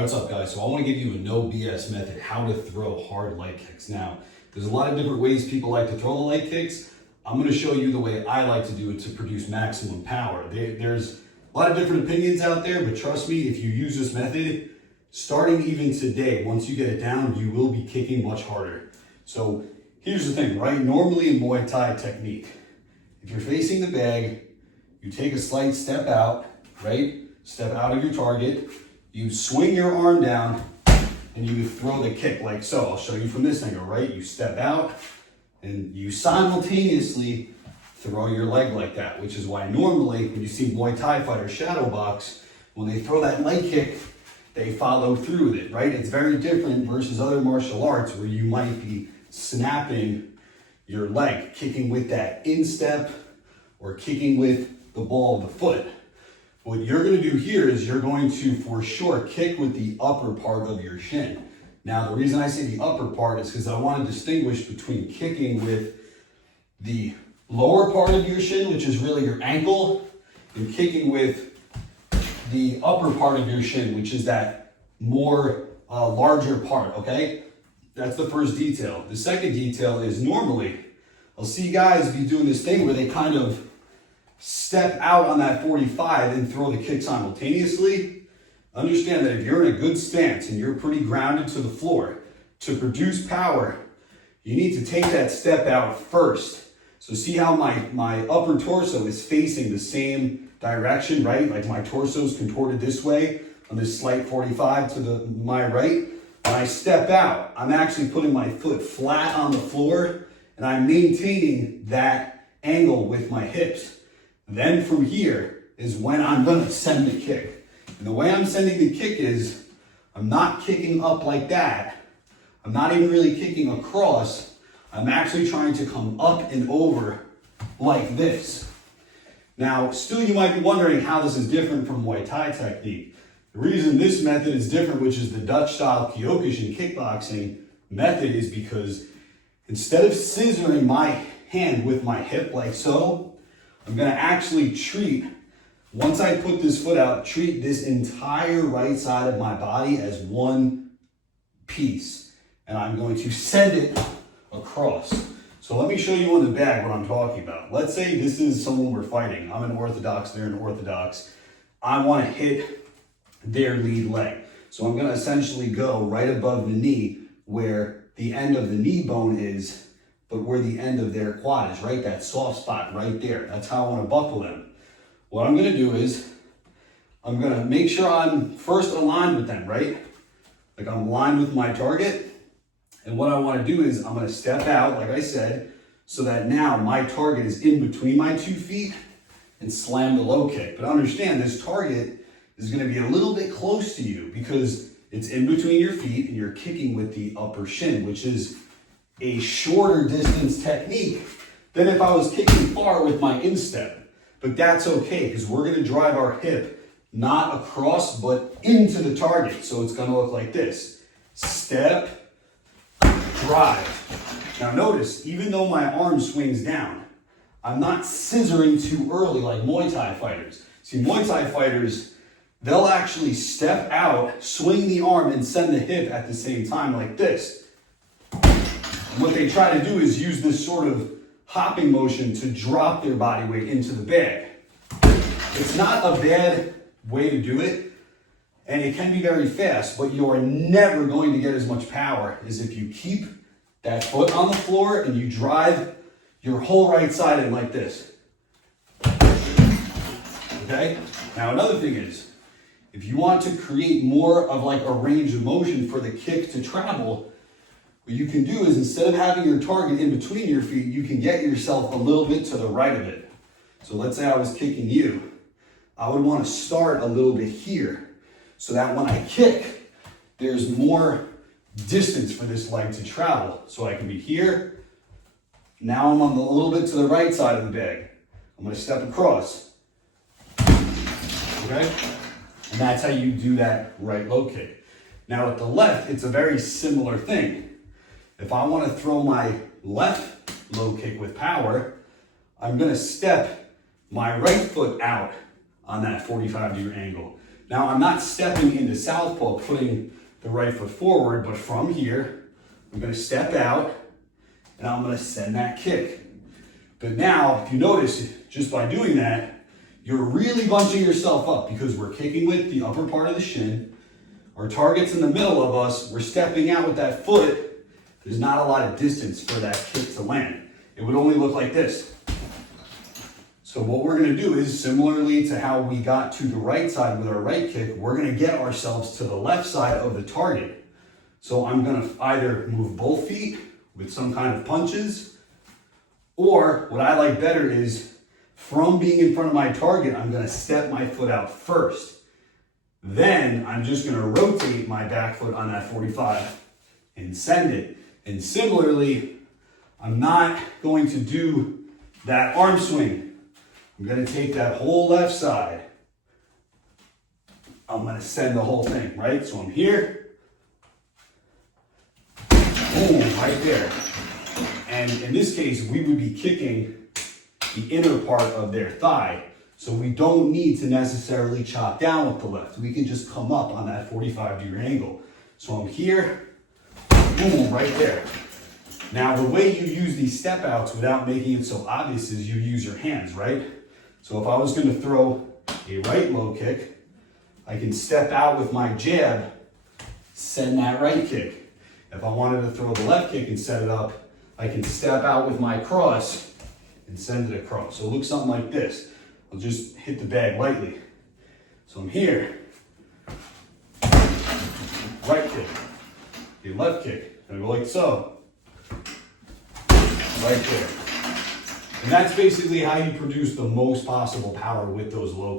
What's up, guys? So I want to give you a no BS method, how to throw hard leg kicks. Now, there's a lot of different ways people like to throw the leg kicks. I'm going to show you the way I like to do it to produce maximum power. There's a lot of different opinions out there, but trust me, if you use this method, starting even today, once you get it down, you will be kicking much harder. So here's the thing, right? Normally in Muay Thai technique, if you're facing the bag, you take a slight step out, right? Step out of your target. You swing your arm down and you throw the kick like so. I'll show you from this angle, right? You step out and you simultaneously throw your leg like that, which is why normally when you see Muay Thai fighters shadow box, when they throw that leg kick, they follow through with it, right? It's very different versus other martial arts where you might be snapping your leg, kicking with that instep or kicking with the ball of the foot. What you're going to do here is you're going to, for sure, kick with the upper part of your shin. Now, the reason I say the upper part is because I want to distinguish between kicking with the lower part of your shin, which is really your ankle, and kicking with the upper part of your shin, which is that more larger part, okay? That's the first detail. The second detail is normally, I'll see guys be doing this thing where they kind of step out on that 45 and throw the kick simultaneously. Understand that if you're in a good stance and you're pretty grounded to the floor, to produce power, you need to take that step out first. So see how my upper torso is facing the same direction, right? Like my torso is contorted this way on this slight 45 to my right. When I step out, I'm actually putting my foot flat on the floor and I'm maintaining that angle with my hips. Then from here is when I'm going to send the kick. And the way I'm sending the kick is I'm not kicking up like that. I'm not even really kicking across. I'm actually trying to come up and over like this. Now, still you might be wondering how this is different from Muay Thai technique. The reason this method is different, which is the Dutch style Kyokushin kickboxing method, is because instead of scissoring my hand with my hip like so, I'm going to actually treat, once I put this foot out, treat this entire right side of my body as one piece. And I'm going to send it across. So let me show you on the bag what I'm talking about. Let's say this is someone we're fighting. I'm an orthodox, they're an orthodox. I want to hit their lead leg. So I'm going to essentially go right above the knee where the end of the knee bone is, but where the end of their quad is, right? That soft spot right there. That's how I want to buckle them. What I'm going to do is I'm going to make sure I'm first aligned with them, right? Like I'm aligned with my target. And what I want to do is I'm going to step out, like I said, so that now my target is in between my 2 feet and slam the low kick. But understand this target is going to be a little bit close to you because it's in between your feet and you're kicking with the upper shin, which is a shorter distance technique than if I was kicking far with my instep. But that's okay because we're going to drive our hip not across but into the target. So it's going to look like this. Step, drive. Now notice, even though my arm swings down, I'm not scissoring too early like Muay Thai fighters. See, Muay Thai fighters, they'll actually step out, swing the arm, and send the hip at the same time like this. And what they try to do is use this sort of hopping motion to drop their body weight into the bag. It's not a bad way to do it, and it can be very fast, but you're never going to get as much power as if you keep that foot on the floor and you drive your whole right side in like this. Okay? Now another thing is, if you want to create more of like a range of motion for the kick to travel, what you can do is instead of having your target in between your feet, you can get yourself a little bit to the right of it. So let's say I was kicking you. I would want to start a little bit here so that when I kick, there's more distance for this leg to travel. So I can be here. Now I'm on a little bit to the right side of the bag. I'm going to step across. Okay? And that's how you do that right low kick. Now with the left, it's a very similar thing. If I want to throw my left low kick with power, I'm going to step my right foot out on that 45-degree angle. Now I'm not stepping into southpaw, putting the right foot forward, but from here, I'm gonna step out and I'm gonna send that kick. But now, if you notice, just by doing that, you're really bunching yourself up because we're kicking with the upper part of the shin. Our target's in the middle of us. We're stepping out with that foot. There's not a lot of distance for that kick to land. It would only look like this. So what we're gonna do is, similarly to how we got to the right side with our right kick, we're gonna get ourselves to the left side of the target. So I'm gonna either move both feet with some kind of punches, or what I like better is, from being in front of my target, I'm gonna step my foot out first. Then I'm just gonna rotate my back foot on that 45 and send it. And similarly, I'm not going to do that arm swing. I'm gonna take that whole left side. I'm gonna send the whole thing, right? So I'm here, boom, right there. And in this case, we would be kicking the inner part of their thigh. So we don't need to necessarily chop down with the left. We can just come up on that 45-degree angle. So I'm here, boom, right there. Now the way you use these step outs without making it so obvious is you use your hands, right? So if I was gonna throw a right low kick, I can step out with my jab, send that right kick. If I wanted to throw the left kick and set it up, I can step out with my cross and send it across. So it looks something like this. I'll just hit the bag lightly. So I'm here, right kick, the left kick, and I go like so, right there. And that's basically how you produce the most possible power with those low kicks.